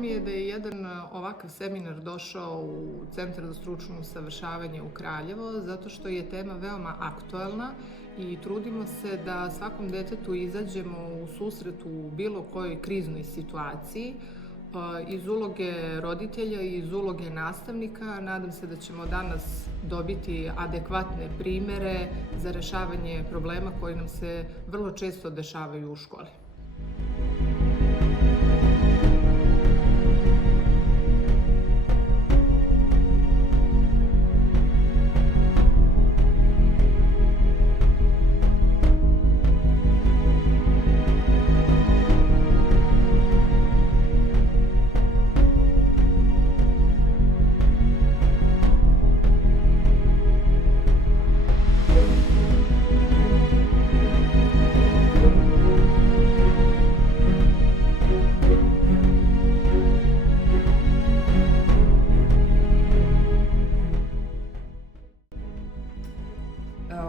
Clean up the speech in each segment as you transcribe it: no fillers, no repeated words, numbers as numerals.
mi je da je jedan ovakav seminar došao u Centar za stručno usavršavanje u Kraljevo, zato što je tema veoma aktuelna i trudimo se da svakom detetu izađemo u susret u bilo kojoj kriznoj situaciji, iz uloge roditelja i iz uloge nastavnika. Nadam se da ćemo danas dobiti adekvatne primere za rešavanje problema koji nam se vrlo često dešavaju u školi.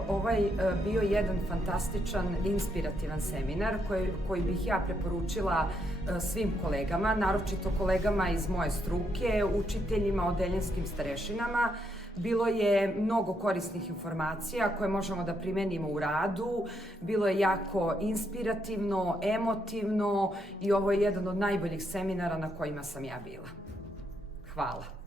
Ovaj bio jedan fantastičan, inspirativan seminar koji bih ja preporučila svim kolegama, naročito kolegama iz moje struke, učiteljima, odeljenskim starešinama. Bilo je mnogo korisnih informacija koje možemo da primenimo u radu. Bilo je jako inspirativno, emotivno i ovo je jedan od najboljih seminara na kojima sam ja bila. Hvala.